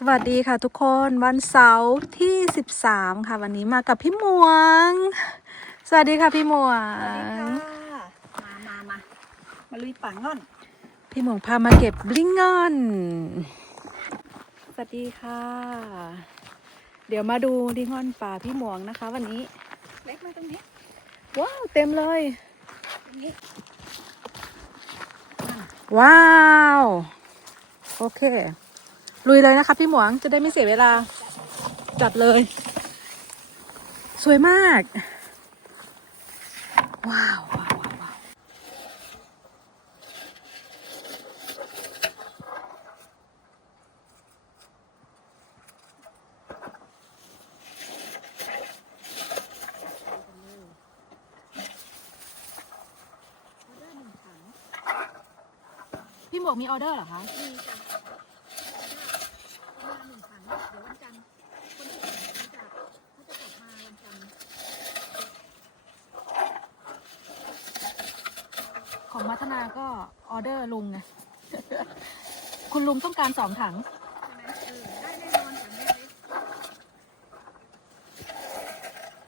สวัสดีค่ะทุกคนวันเสาร์ที่ 13 ค่ะ วันนี้มากับพี่หมวง สวัสดีค่ะพี่หมวสวัสดีงค่ะมามามามาลุยป่าง่อน พี่หมวงพามาเก็บลิงงอน สวัสดีค่ะ เดี๋ยวมาดูลิงงอนป่าพี่หมวงนะคะ วันนี้ เล็กมาตรงนี้ ว้าวเต็มเลยตรงนี้ว้าว โอเค ลุยเลยนะคะพี่หมวงจะได้ไม่เสียเวลา จัดเลย สวยมาก ว้าวว้าวว้าวพี่หมวกมีออเดอร์เหรอคะมีจ้ะประมาณหนึ่งถังเดี๋ยววันจันทร์คนที่สั่งเขาจะเขาจะกลับมาวันจันทร์ ของมัทนาก็ ออเดอร์ลุงไง คุณลุงต้องการสองถัง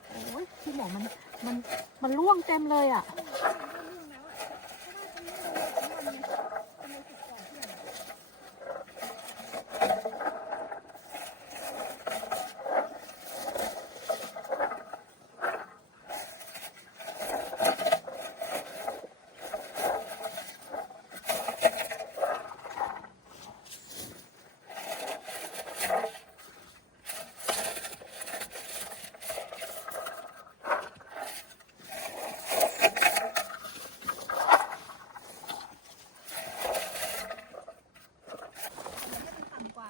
โอ้ยพี่หมอมัน มัน มันร่วงเต็มเลยอะๆเรื่องแล้วอะเพราะว่าตรงนี้เราสองวันไงทำไมติดก่อนเพื่อนอะ ต่ำกว่า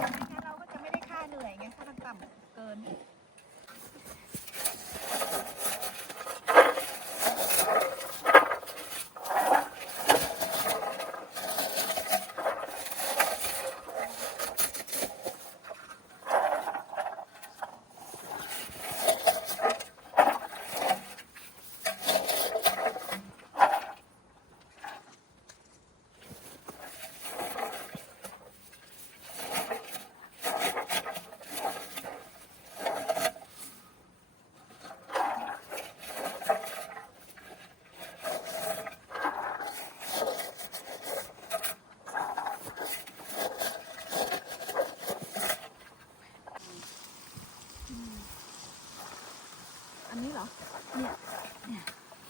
งั้นเราก็จะไม่ได้ค่าเหนื่อยไงถ้ามันต่ำเกิน อันนี้เหรอ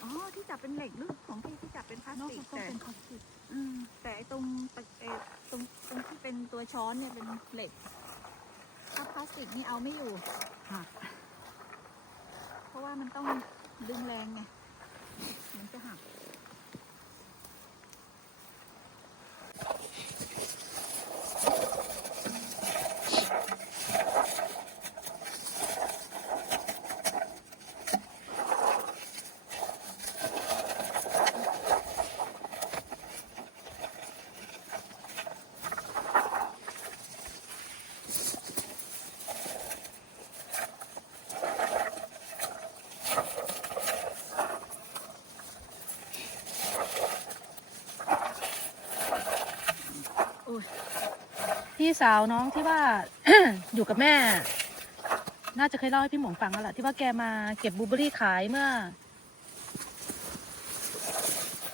อ๋อ ที่จับเป็นเหล็กหรือของพี่ที่จับเป็นพลาส นอก ติก จากต้อง แต่ เป็นพลาสติก อืมแต่ไอ้ตรงตะเออตรงตรงที่เป็นตัว ช้อนเนี่ยเป็นเหล็ก ถ้าพลาสติกนี่เอาไม่อยู่ค่ะเพราะว่ามันต้องดึงแรงไงมันจะหัก พี่สาวน้องที่ว่า อยู่กับแม่ น่าจะเคยเล่าให้พี่หมงฟังแล้วแหละที่ว่าแกมาเก็บบลูเบอร์รี่ขายเมื่อ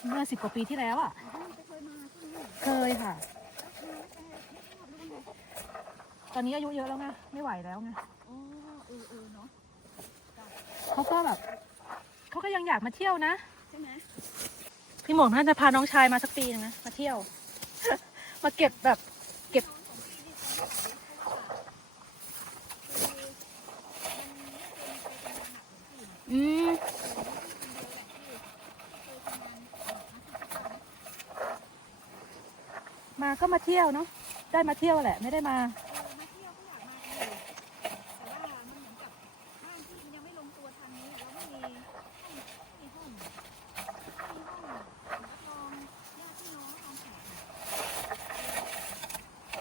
เมื่อสิบกว่าปีที่แล้วอะจะเคยมาใช่ไหมเคยค่ะ ตอนนี้อายุเยอะแล้วไงไม่ไหวแล้วไงอ๋อเออเออเนาะเขาก็แบบเขาก็ยังอยากมาเที่ยวนะใช่ไหมพี่หมงท่านจะพาน้องชายมาสักปีหนึงนะมาเที่ยว มาเก็บแบบเก็บ อืมมาก็มาเที่ยวเนาะได้มาเที่ยวแหละ ไม่ได้มา มาเที่ยวก็อยากมากันอยู่แต่ว่ามันเหมือนกับบ้านที่มันยังไม่ลงตัวทางนี้เราไม่มีไม่มีห้องไม่มีห้องรับรองญาติพี่น้องรับรองแขก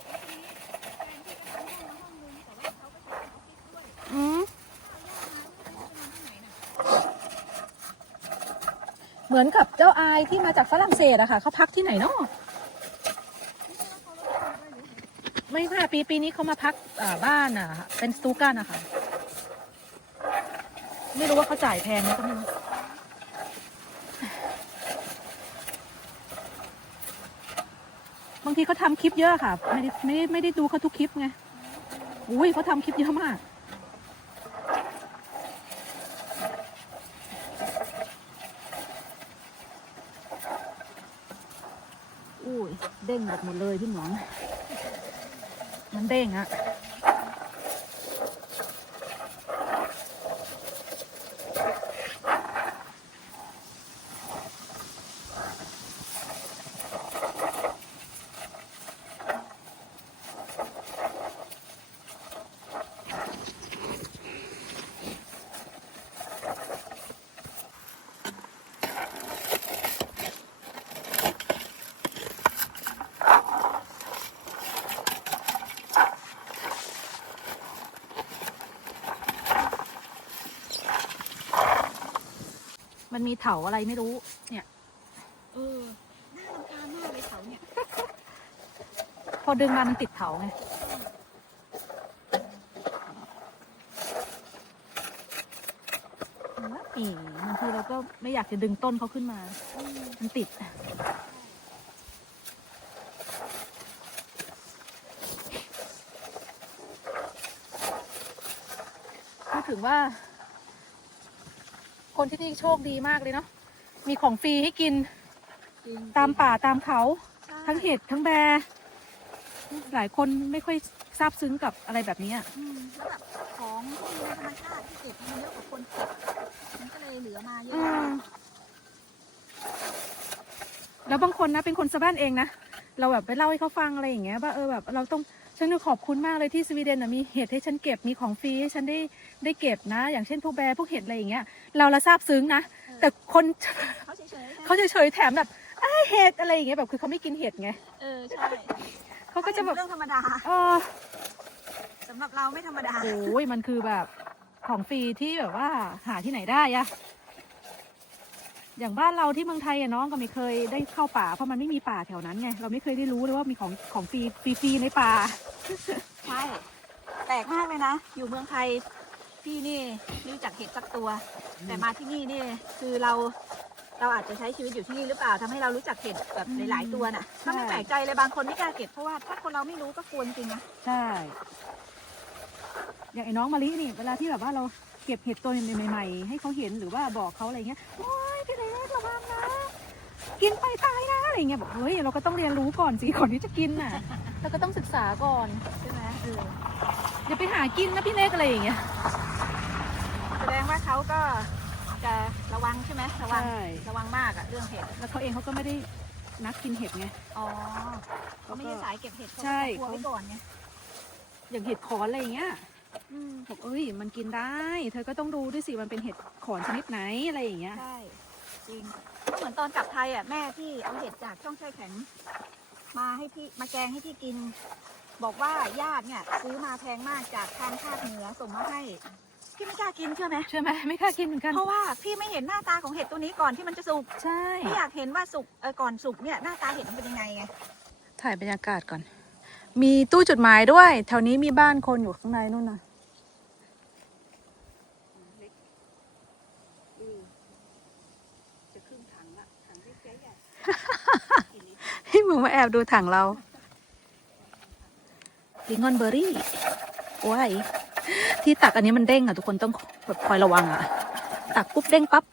แล้วทีนี้แฟนพี่ก็ทำห้องมาห้องนึงแต่ว่าเขาก็ใช้เป็นออฟฟิศด้วย อืม ถ้าเอาญาติมาไม่รู้จะนอนที่ไหนน่ะ เห มือนกับเจ้าอายที่มาจากฝรั่งเศสอะค่ะเขาพักที่ไหนเนาะไม่ค่ะปีปีนี้เขามาพักอ่าบ้านอะเป็นสตูกันอะค่ะไม่รู้ว่าเขาจ่ายแพงไหมก็ไม่รู้บางทีเขาทำคลิปเยอะค่ะ ไม่ได้ไม่ได้ไม่ได้ดูเขาทุกคลิปไงอุ้ยเขาทำคลิปเยอะมาก อุ้ย เด้งหมดหมดเลยพี่หมองมันเด้งอะ มันมีเถาอะไรไม่รู้ เนี่ย เออน่ารำคาญมากเลยเขาเนี่ย พอดึงมามันติดเถาไงอีบางทีเราก็ไม่อยากจะดึงต้นเขาขึ้นมา มันติด พูดถึงว่า คนที่นี่โชคดีมากเลยเนาะมีของฟรีให้กินจริงตามป่าตามเขาใช่ทั้งเห็ดทั้งแบร์หลายคนไม่ค่อยซาบซึ้งกับอะไรแบบนี้อะอืมแล้วแบบของที่ในธรรมชาติที่เก็บมันเยอะกว่าคนเก็บมันก็เลยเหลือมาเยอะอืมแล้วบางคนนะเป็นคนสะบ้านเองนะเราแบบไปเล่าให้เขาฟังอะไรอย่างเงี้ยว่าเออแบบเราต้อง ฉันก็ขอบคุณมากเลยที่สวีเดนนะมีเห็ดให้ฉันเก็บมีของฟรีให้ฉันได้ได้เก็บนะ อย่างเช่นพวกแบร์พวกเห็ดอะไรอย่างเงี้ยเราละซาบซึ้งนะ แต่คนเขาเฉยๆนะเขาเฉยๆแถมแบบไอ้ายเห็ดอะไรอย่างเงี้ยแบบคือเขาไม่กินเห็ดไงเออใช่เขาก็จะแบบเรื่องธรรมดาเออสำหรับเราไม่ธรรมดาโอ้ยมันคือแบบของฟรีที่แบบว่าหาที่ไหนได้อะอย่างบ้านเราที่เมืองไทยอะน้องก็ไม่เคยได้เข้าป่าเพราะมันไม่มีป่าแถวนั้นไงเราไม่เคยได้รู้เลยว่ามีของของฟรีฟรีๆในป่า ใช่แปลกมากเลยนะ อยู่เมืองไทยพี่นี่ไม่รู้จักเห็ดสักตัว แต่มาที่นี่นี่คือเราเราอาจจะใช้ชีวิตอยู่ที่นี่หรือเปล่าทำให้เรารู้จักเห็ดแบบอืมหลายๆตัวน่ะใช่ ก็ไม่แปลกใจเลยบางคนไม่กล้าเก็บเพราะว่าถ้าคนเราไม่รู้ก็กลัวจริงๆนะใช่ อย่างไอ้น้องมะลินี่ เวลาที่แบบว่าเราเก็บเห็ดตัวใหม่ๆ ให้เขาเห็นหรือว่าบอกเขาอะไรเงี้ย โอ้ยพี่เล็กระวังนะ กินไปตายนะอะไรเงี้ยบอกเฮ้ยเราก็ต้องเรียนรู้ก่อนสิก่อนที่จะกินน่ะ เราก็ต้องศึกษาก่อนใช่ไหมเอออย่าไปหากินนะพี่เล็กอะไรอย่างเงี้ยแสดงว่าเขาก็จะระวังใช่ไหมระวังใช่ ระวังมากอะเรื่องเห็ดแล้วเขาเองเขาก็ไม่ได้นักกินเห็ดไง อ๋อเขาไม่ใช่สายเก็บเห็ดเขาใช่กลัวไว้ก่อนไงอย่างเห็ดขอนอะไรอย่างเงี้ยอืมบอกเอ้ยมันกินได้ เธอก็ต้องดูด้วยสิมันเป็นเห็ดขอนชนิดไหนอะไรอย่างเงี้ย ใช่จริงก็เหมือนตอนกลับไทยอะแม่พี่เอาเห็ดจากช่องแช่แข็ง มาให้พี่มาแกงให้พี่กิน บอกว่าญาติเนี่ย ซื้อมาแพงมากจากทางภาคเหนือส่งมาให้พี่ไม่กล้ากินเชื่อไหมเชื่อไหมไม่กล้ากินเหมือนกัน เพราะว่าพี่ไม่เห็นหน้าตาของเห็ดตัวนี้ก่อนที่มันจะสุกใช่พี่อยากเห็นว่าสุกเออก่อนสุกเนี่ยหน้าตาเห็ดมันเป็นยังไงไงถ่ายบรรยากาศก่อน มีตู้จดหมายด้วย แถวนี้มีบ้านคนอยู่ข้างในนู่นนะจะครึ่งถังละถังที่ใหญ่ ให้มึงมาแอบดูถังเราลิงออนเบอร์รี่ว้ายที่ตักอันนี้มันเด้งอะ ทุกคนต้องแบบคอยระวังอะ ตักปุ๊บเด้งปั๊บ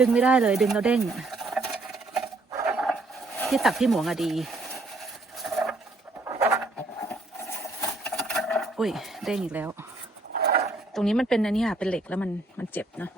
ดึงไม่ได้เลย ดึงแล้วเด้ง ที่ตักพี่หมวงอะดี อุ้ย เด้งอีกแล้ว ตรงนี้มันเป็นอันนี้ค่ะเป็นเหล็กแล้วมันมันเจ็บนะ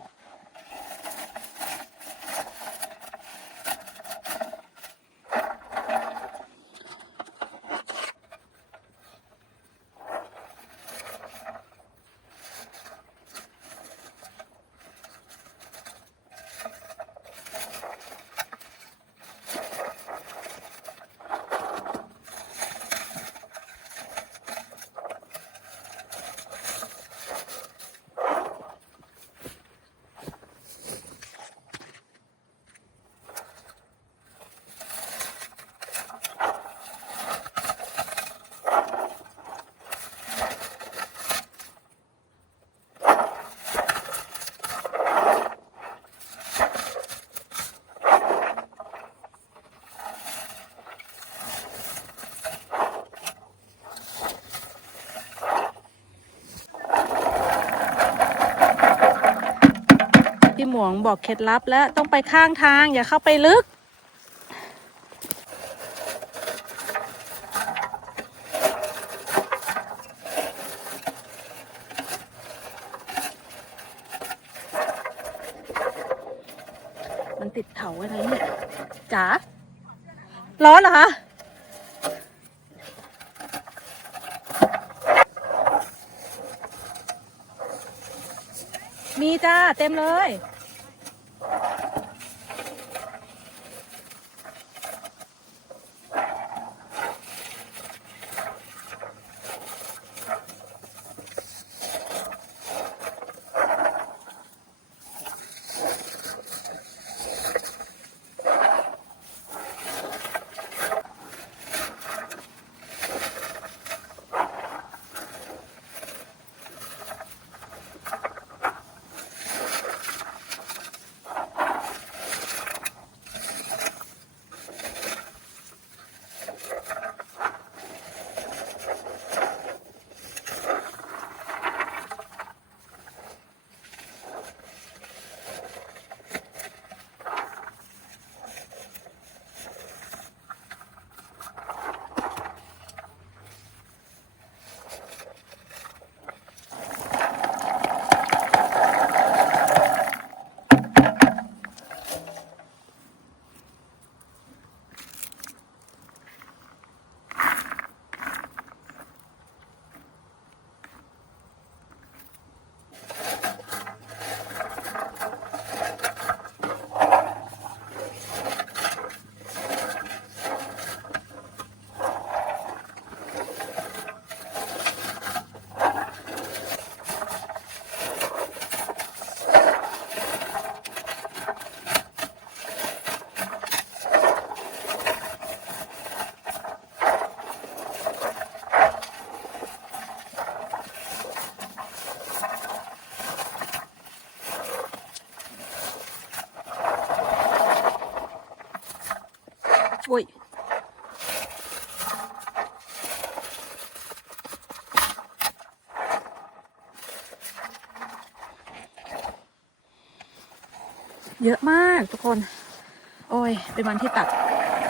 หมวงบอกเคล็ดลับแล้วต้องไปข้างทางอย่าเข้าไปลึก มันติดเถาอะไรเนี่ยจ๋าร้อนเหรอคะมีจ้า เต็มเลยากทุกคน โอ้ย เป็นวันที่ตัก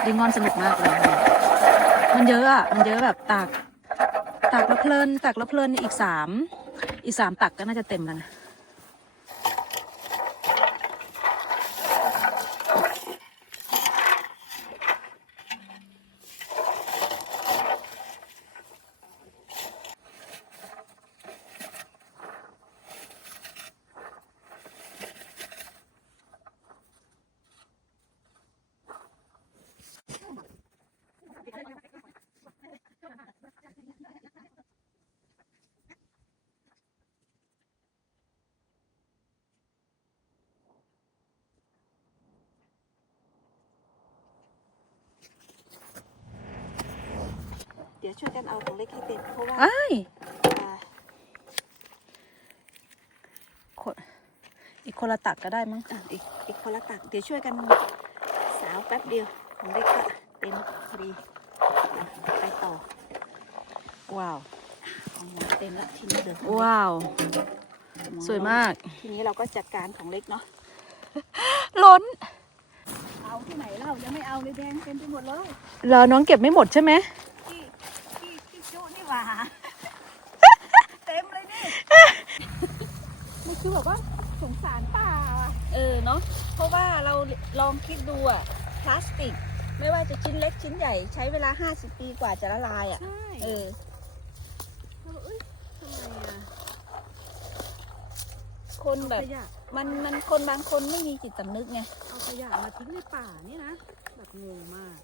ดิงอนสนุกมากเลย มันเยอะอะ มันเยอะแบบตัก ตักแล้วเพลิน ตักแล้วเพลินอีกสาม อีกสามตักก็น่าจะเต็มแล้วนะ ดี๋ยวช่วยกันเอาของเล็กให้เต็มเพราะว่าอ้ายอ่าคนอีกคนละตักก็ได้มั้ง อะอีกอีกคนละตักเดี๋ยวช่วยกันสาวแป๊บเดียวของเล็กก็เต็มพอดีอะไปต่อว้าว ของหมอเต็มแล้วทีนี้เดี๋ยวว้าวของหอสวยมาก ทีนี้เราก็จัดการของเล็กเนาะ ล้นเอาที่ไหนเรายังไม่เอาเลยแดงเต็มไปหมดเลยรอน้องเก็บไม่หมดใช่ไหมพี่พี่พี่โจ้นี่ หว่าเต็มเลยนี่มันคือแบบว่าสงสารป่าอะเออเนาะเพราะว่าเราลองคิดดูอะพลาสติก ไม่ว่าจะชิ้นเล็กชิ้นใหญ่ใช้เวลา 50 ปีกว่าจะละลายอะใช่เออเราเอ้ยทำไมอะคนแบบขยะมันมันคนบางคนไม่มีจิตสำนึกไงเอาขยะมาทิ้งในป่านี่นะแบบงงมาก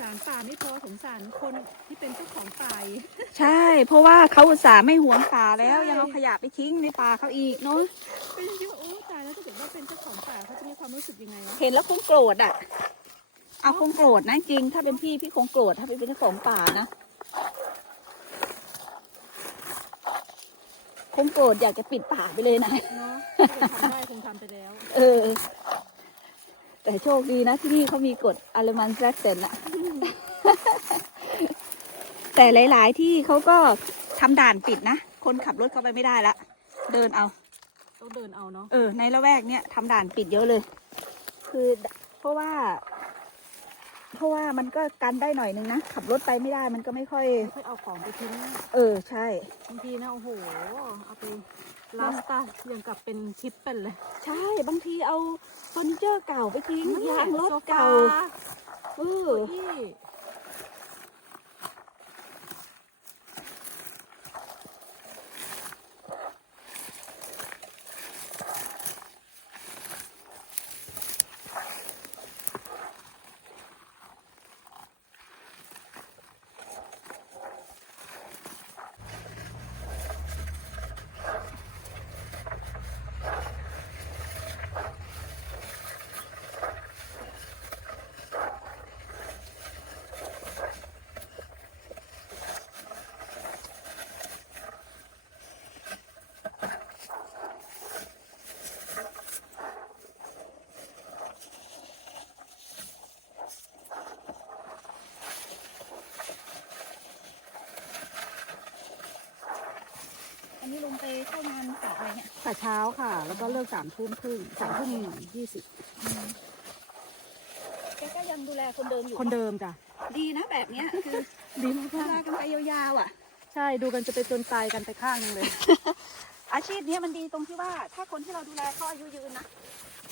สงสารป่าไม่พอสงสารคนที่เป็นเจ้าของป่าอีกใช่ เพราะว่าเขาอุตส่าห์ไม่หวงป่าแล้วใช่ยังเอาขยะไปทิ้งในป่าเขาอีกเนาะก็ยังคิดว่าโอ้ตายแล้วถ้าเกิดว่าเป็นเจ้าของป่าเขาจะมีความรู้สึกยังไงวะเห็นแล้วคงโกรธอะเอาคงโกรธนะจริง ถ้าเป็นพี่พี่คงโกรธถ้าเป็นเจ้าของป่านะคงโกรธอยากจะปิดป่าไปเลยนะเนาะถ้าเกิดทำได้คงทำไปแล้ว เออ แต่โชคดีนะที่นี่เขามีกฎอเลมันแซกเซนอะ แต่หลาย ๆ ที่เขาก็ทำด่านปิดนะ คนขับรถเข้าไปไม่ได้ละ เดินเอา ต้องเดินเอาเนาะ เออ ในละแวกเนี้ยทำด่านปิดเยอะเลย คือเพราะว่า เพราะว่ามันก็กันได้หน่อยนึงนะ ขับรถไปไม่ได้มันก็ไม่ค่อยไม่ค่อยเอาของไปทิ้ง เออ ใช่ บางทีนะ โอ้โห เอาไปลาสตาอย่างกับเป็นทิปเป็นเลย ใช่ บางทีเอาเฟอร์นิเจอร์เก่าไปทิ้งยางรถเก่าเออ นนี้ลงไปเข้างานสายอะไรเนี่ยแต่เช้าค่ะ แล้วก็เลิกสามทุ่มครึ่งสามทุ่มยี่สิบแกก็ยังดูแลคนเดิมอยู่คนเดิมจ้ะดีนะแบบเนี้ยคือดีมากเวลากันไปยาวๆอะ ใช่ดูกันจะไปจนตายกันไปข้างหนึงเลย อาชีพเนี้ยมันดีตรงที่ว่า ถ้าคนที่เราดูแลเขาอายุยืนนะ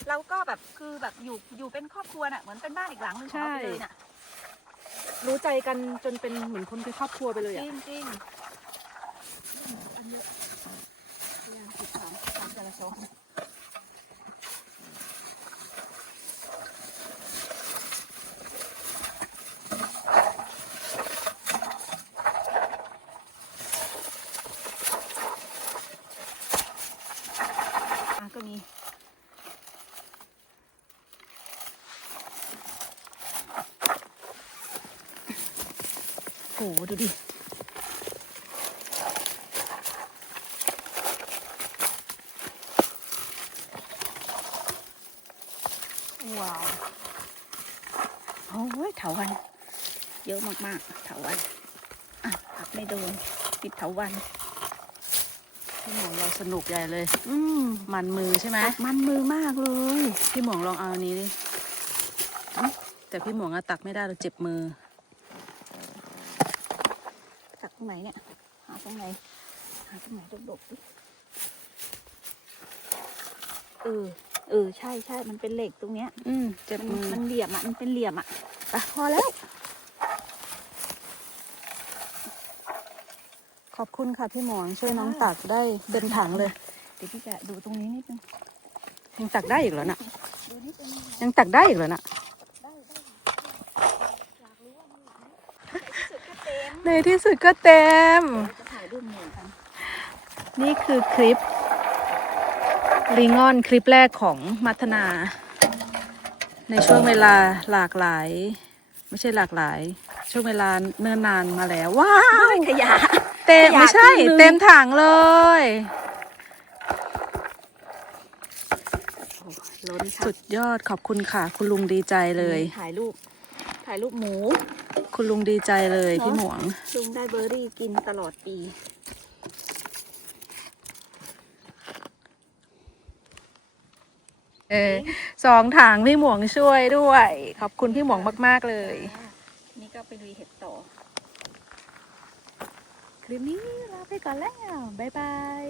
เราก็แบบคือแบบอยู่อยู่เป็นครอบครัวน่ะเหมือนเป็นบ้านอีกหลังหนึงของเราไปเลยน่ะรู้ใจกันจนเป็นเหมือนคนเป็นครอบครัวไปเลยจอะริงจริงอันเยอะพยายามติดถาม ถามแต่ละโซนอะก็มี โห ดูดิ ว้าวโอ้ยเถา วันเยอะมากๆเถาวันอะหักไม่โดนปิดเถาวันพี่หมวงเราสนุกใหญ่เลย อืมมันมือใช่ไหมมันมือมากเลยพี่หมวงลองเอาอันนี้ดิเอ้าแต่พี่หมวงอะตักไม่ได้เราเจ็บมือ ตักตรงไหนเนี่ย หาตรงไหน หาตรงไหนดกๆดิเออเออใช่ใช่มันเป็นเหล็กตรงเนี้ย อืมเจ็บมันมือ มันเหลี่ยมอะ มันเป็นเหลี่ยมอะ ไปพอแล้ว ขอบคุณค่ะพี่หมวงช่วยน้องตักได้เต็มถังเลย เดี๋ยวพี่จะดูตรงนี้นิดนึงยังตักได้อีกเหรอน่ะ ดูนิดนึงยังตักได้อีกเหรอน่ะได้ได้อยากรู้ว่ามันไหนที่สุดก็เต็มในที่สุดก็เต็มเดี๋ยวจะถ่ายรูปหมู่กันนี่คือคลิปลิงออนคลิปแรกของมัทนา ในช่วงเวลาหลากหลาย ไม่ใช่หลากหลาย ช่วงเวลาเนิ่นนานมาแล้ว ว้าว ขยะ เต็มขยะไม่ใช่ครึ่งหนึ่งเต็มถังเลย ล้นค่ะสุดยอดขอบคุณค่ะ คุณลุงดีใจเลย ถ่ายรูป ถ่ายรูปหมู คุณลุงดีใจเลยพี่หมวง ลุงได้เบอร์รี่กินตลอดปี เออสองถังพี่หมวงช่วยด้วย ขอบคุณพี่หมวงมาก ๆ เลย นี่ก็ไปดูเห็ดต่อคลิปนี้ลาไปก่อนแล้ว บ๊ายบาย